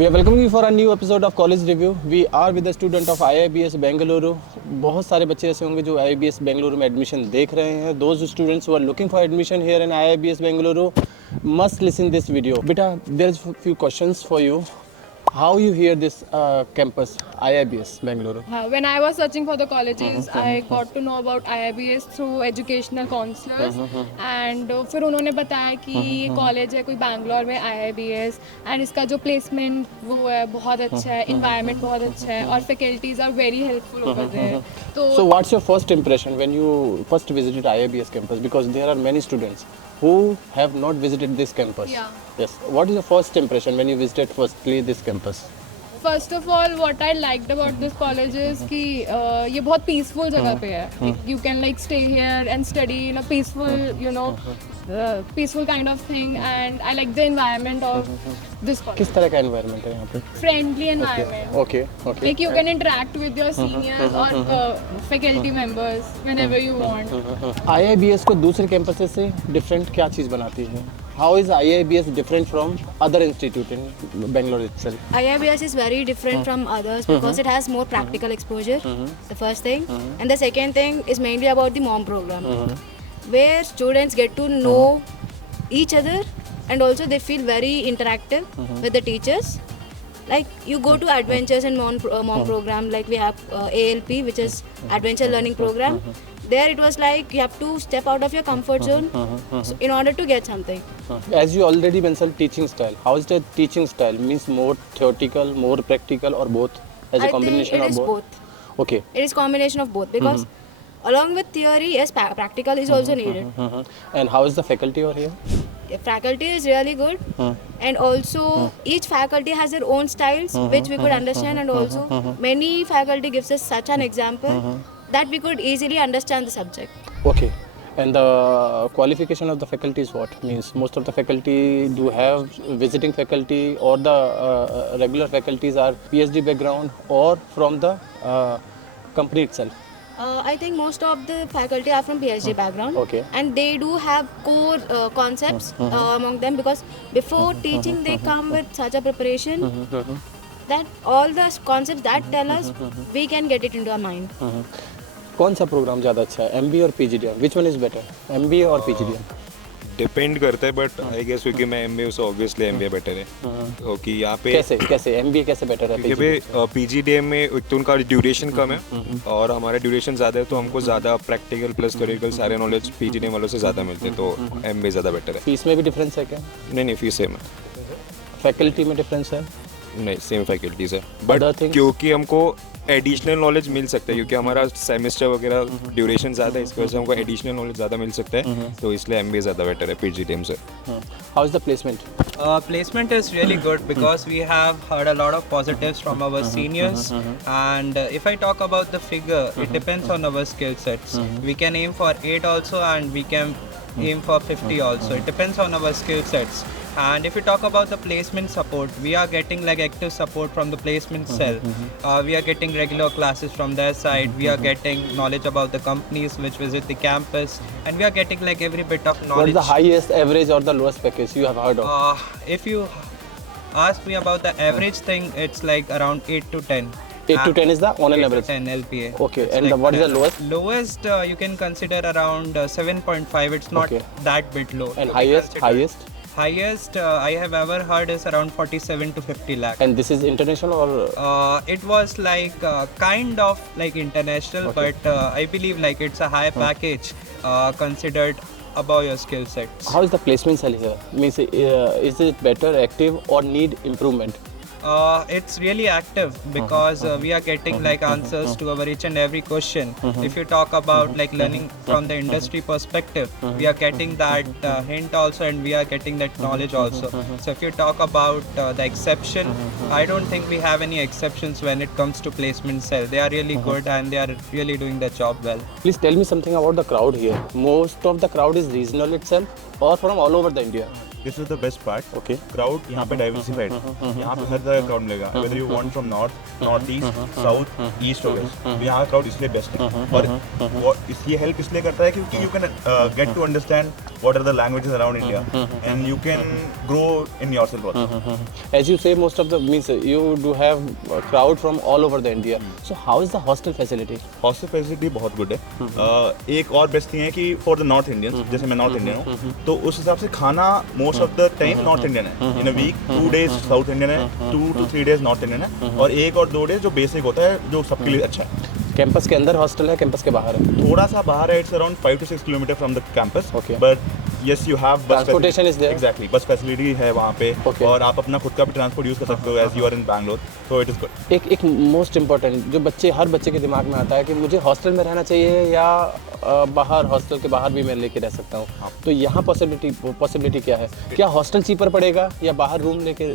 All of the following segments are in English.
We are welcoming you for a new episode of College Review. We are with the student of IIBS Bengaluru. बहुत सारे बच्चे ऐसे होंगे जो IIBS Bengaluru में एडमिशन देख रहे हैं. Those students who are looking for admission here in IIBS Bengaluru must listen this video. Beta, there's a few questions for you. How you hear this campus IIBS Bengaluru? When I was searching for the colleges, I got to know about IIBS through educational counselors, and फिर उन्होंने बताया कि ये college है कोई बैंगलोर में IIBS, and इसका जो प्लेसमेंट वो है बहुत अच्छा है, environment बहुत अच्छा है, और faculties are very helpful over there. So what's your first impression when you first visited IIBS campus? Because there are many students who have not visited this campus. Yeah. Yes. What is your first impression when you visited firstly this campus? First of all, what I liked about this college is कि ये बहुत peaceful जगह पे है. You can like stay here and study in a peaceful, peaceful kind of thing, and I like the environment of this college. किस तरह का environment है यहाँ पे? Friendly environment. Okay. Like you can interact with your seniors or faculty members whenever you want. IIBS को दूसरे campus से different क्या चीज़ बनाती है? How is IIBS different from other institute in Bangalore itself? IIBS is very different from others because it has more practical exposure, the first thing. And the second thing is mainly about the MOM program, where students get to know each other, and also they feel very interactive with the teachers. Like you go to adventures and MOM program, like we have ALP, which is Adventure Learning Program. There it was like you have to step out of your comfort zone in order to get something. As you already mentioned, teaching style. How is the teaching style? Means more theoretical, more practical, or both? As a combination I of think it is both? Okay. It is combination of both because along with theory, yes, practical is also needed. And how is the faculty over here? Faculty is really good, and also each faculty has their own styles which we could understand, and also many faculty gives us such an example that we could easily understand the subject. Okay. And the qualification of the faculty is what? Means most of the faculty do have visiting faculty, or the regular faculties are PhD background or from the company itself. I think most of the faculty are from PhD background, Okay. and they do have core concepts among them, because before teaching they come with such a preparation that all the concepts that tell us we can get it into our mind. कौन सा programme ज़्यादा अच्छा है, MBA और PGDM? Which one is better, MBA और PGDM? Depend करता है, but I guess क्योंकि मैं MBA से ऑब्वियसली MBA बेटर है क्योंकि यहाँ पे कैसे MBA कैसे बेटर है? क्योंकि PGDM में एक तो उनका ड्यूरेशन कम है और हमारा ड्यूरेशन ज़्यादा है, तो हमको ज़्यादा प्रैक्टिकल प्लस थ्योरेटिकल सारे नॉलेज PGDM वालों से ज़्यादा मिलते हैं, तो MBA ज़्यादा बेटर है. फीस में भी डिफरेंस है क्या? नहीं, फीस सेम है. फैकल्टी में डिफरेंस है? नहीं, सेम फैकल्टीज है, Other बट things? क्योंकि हमको एडिशनल नॉलेज मिल सकता है क्योंकि हमारा सेमेस्टर वगैरह ड्यूरेशन ज़्यादा है, इसकी वजह से हमको एडिशनल नॉलेज ज़्यादा मिल सकता है, तो इसलिए MBA ज़्यादा बेटर है PGDM से. How is the placement? Placement is really good because we have heard a lot of positives from our seniors, and if I talk about the figure, it depends on our skill sets. We can aim for 8 also, and we can aim for 50 also. It depends on our skill sets. And if we talk about the placement support, we are getting like active support from the placement cell. We are getting regular classes from their side. We are getting knowledge about the companies which visit the campus, and we are getting like every bit of What knowledge. is the highest, average, or the lowest package you have heard of? If you ask me about the average thing, it's like around 8 to 10. 8 to 10 is the on an average. 10 LPA. Okay, It's and like what is the that. lowest? Lowest you can consider around 7.5. It's not Okay. that bit low. And to be highest? considered. Highest I have ever heard is around 47 to 50 lakh. And this is international or? It was like kind of like international, but I believe like it's a high package considered above your skill sets. How is the placement cell here? Means is it better, active, or need improvement? It's really active because we are getting like answers to our each and every question. If you talk about like learning from the industry perspective, we are getting that hint also, and we are getting that knowledge also. So if you talk about the exception, I don't think we have any exceptions when it comes to placement cell. They are really good, and they are really doing their job well. Please tell me something about the crowd here. Most of the crowd is regional itself or from all over the India? This is the best part. Okay. Crowd यहाँ पे diversified. यहाँ पे हर तरह का crowd मिलेगा. Whether you want from north, northeast, south, east or west. यहाँ का crowd इसलिए best है. और वो इसलिए help इसलिए करता है क्योंकि you can get to understand what are the languages around India, and you can grow in yourself also. As you say, most of the means you do have a crowd from all over the India. So how is the hostel facility? Hostel facility बहुत good है। एक और best thing है कि for the north Indians, जैसे मैं north Indian हूँ, तो उस हिसाब से खाना most of the time north Indian है। In a week 2 days south Indian है, 2 to 3 days नॉर्थ इंडियन है, और 1 और 2 days जो बेसिक होता है जो सबके लिए अच्छा है। कैंपस के अंदर हॉस्टल है, कैंपस के बाहर है? थोड़ा सा बाहर है, it's around 5 to 6 kilometre from the campus, Okay. But yes you have Transportation is there? Exactly, बस फैसिलिटी है वहाँ पे, Okay. और आप अपना खुद का भी ट्रांसपोर्ट यूज कर सकते हो as you are in Bangalore, so it is good. एक मोस्ट इम्पोर्टेंट जो हर बच्चे के दिमाग में आता है कि मुझे हॉस्टल में रहना चाहिए या बाहर, हॉस्टल के बाहर भी मैं लेके रह सकता हूँ। तो यहाँ पॉसिबिलिटी क्या है? क्या हॉस्टल चीपर पड़ेगा या बाहर रूम लेके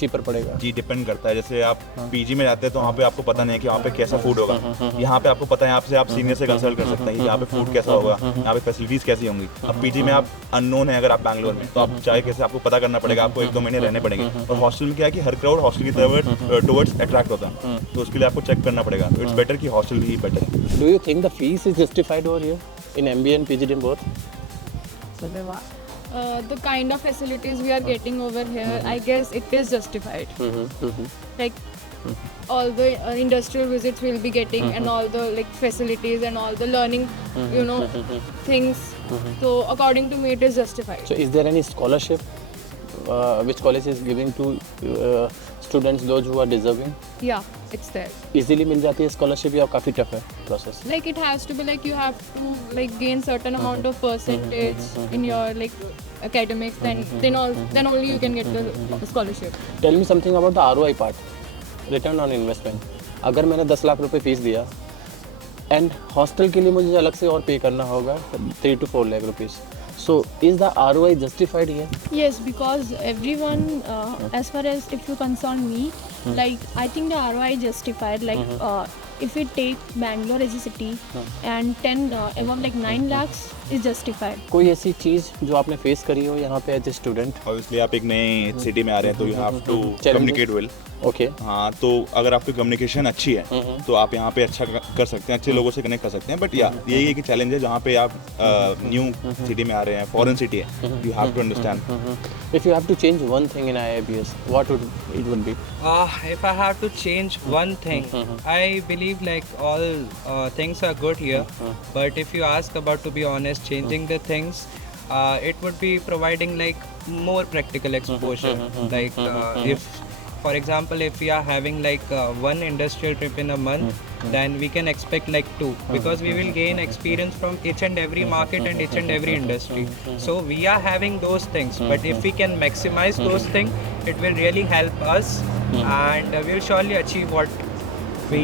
चीपर पड़ेगा? जी डिपेंड करता है। जैसे आप पीजी में जाते हैं तो वहाँ पे आपको पता नहीं है कि वहाँ पे कैसा फूड होगा। यहाँ पे आपको पता है, आपसे आप सीनियर से कंसल्ट कर सकते हैं कि यहाँ पे फूड कैसा होगा, यहाँ पे फैसिलिटीज कैसी होंगी। अब पीजी में आप अननोन है, अगर आप बैंगलोर में, तो आप चाहे कैसे आपको पता करना पड़ेगा, आपको 1-2 महीने रहने पड़ेंगे। और हॉस्टल में क्या है कि हर क्राउड हॉस्टल की तरफ टुवर्ड्स अट्रैक्ट होता है, तो उसके लिए आपको चेक करना पड़ेगा। इट्स बेटर कि हॉस्टल ही बेटर है। Do you think the fees is justified over here in MBA and PGDM both? The kind of facilities we are getting over here, I guess it is justified. Like all the industrial visits we'll be getting, and all the like facilities and all the learning, you know, things. So according to me, it is justified. So is there any scholarship which college is giving to students, those who are deserving? Yeah, it's there. Easily मिल जाती है scholarship या काफ़ी tough है process? Like it has to be like you have to like gain certain amount of percentage in your like academics, then only you can get the scholarship. Tell me something about the ROI part, return on investment. अगर मैंने 10 लाख रुपए fees दिया and hostel के लिए मुझे अलग से और पे करना होगा 3 to 4 lakh rupees, so is the ROI justified here? Yes, because everyone, as far as if you concern me, like I think the ROI justified. Like if we take Bangalore as a city, and 10 above like 9 lakhs is justified. कोई ऐसी चीज़ जो आपने face करी हो यहाँ पे as a student? Obviously आप एक नए सिटी में आ रहे हैं, तो you have to communicate well. Okay, हाँ, तो अगर आपकी कम्युनिकेशन अच्छी है तो आप यहाँ पे अच्छा कर सकते हैं, अच्छे लोगों से कनेक्ट कर सकते हैं। बट या यही है कि चैलेंज है जहाँ पे आप न्यू सिटी में आ रहे हैं, फॉरेन सिटी है, you have to understand. If you have to change one thing in IIBS, what would it would be? If I have to change one thing, I believe like all things are good here. But if you ask about, to be honest, changing the things, it would be providing like more practical exposure. Like if, for example, if we are having like one industrial trip in a month, then we can expect like 2, because we will gain experience from each and every market and each and every industry. So we are having those things, but if we can maximize those things, it will really help us, and we will surely achieve what we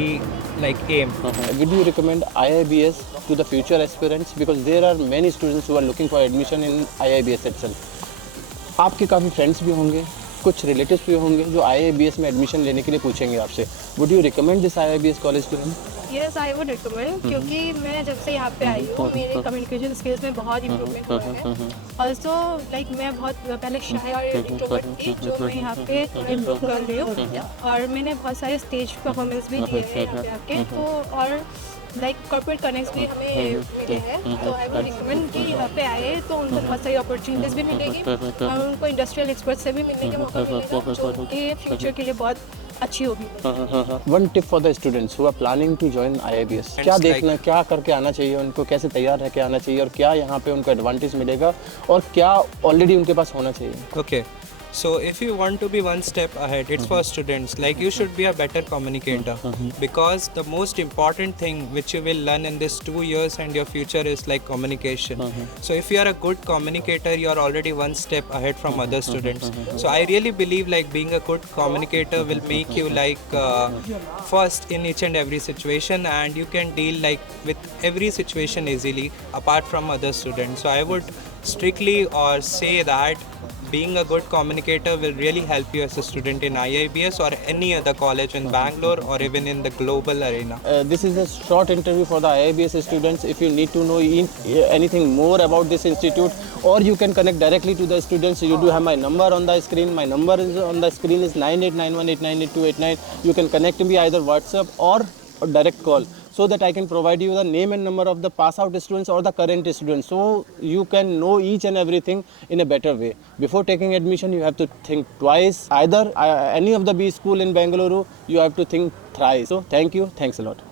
like aim. Would you recommend IIBS to the future aspirants, because there are many students who are looking for admission in IIBS itself? आपके काफ़ी friends भी होंगे, कुछ relatives भी होंगे जो IIBS में admission लेने के लिए पूछेंगे आपसे। Would you recommend this IIBS college to him? Yes, I would recommend, क्योंकि मैं जब से यहाँ पे आई हूँ मेरे कम्युनिकेशन स्किल्स में बहुत इम्प्रूवमेंट हुआ है। ऑल्सो लाइक मैं बहुत पहले शाय और इंट्रोवर्ट थी, जो मैं यहाँ पे इम्प्रूव कर रही हूँ, और मैंने बहुत सारे स्टेज परफॉर्मेंस भी दिए हैं यहाँ पे आके, तो और लाइक कॉर्पोरेट कनेक्ट्स भी हमें मिले हैं। तो आई वुड रिकमेंड कि यहाँ पे आए तो उनको बहुत सारी अपॉर्चुनिटीज़ भी मिलेगी, और उनको इंडस्ट्रियल एक्सपर्ट से भी मिलने का मौका मिलेगा, जो उनके फ्यूचर के लिए बहुत अच्छी होगी। One tip for the students who are planning to join IIBS, क्या देखना, क्या करके आना चाहिए उनको, कैसे तैयार रह के आना चाहिए, और क्या यहाँ पे उनको एडवांटेज मिलेगा, और क्या ऑलरेडी उनके पास होना चाहिए? Okay. So if you want to be one step ahead, it's for students. Like you should be a better communicator, because the most important thing which you will learn in this 2 years and your future is like communication. So if you are a good communicator, you are already one step ahead from other students. So I really believe like being a good communicator will make you like first in each and every situation, and you can deal like with every situation easily apart from other students. So I would strictly or say that being a good communicator will really help you as a student in IIBS or any other college in Bangalore or even in the global arena. This is a short interview for the IIBS students. If you need to know anything more about this institute, or you can connect directly to the students, you do have my number on the screen. My number is on the screen is 9891898289. You can connect me either WhatsApp or direct call. so that I can provide you the name and number of the pass out students or the current students, so you can know each and everything in a better way. Before taking admission, you have to think twice. Either any of the B school in Bengaluru, you have to think thrice. So thank you, thanks a lot.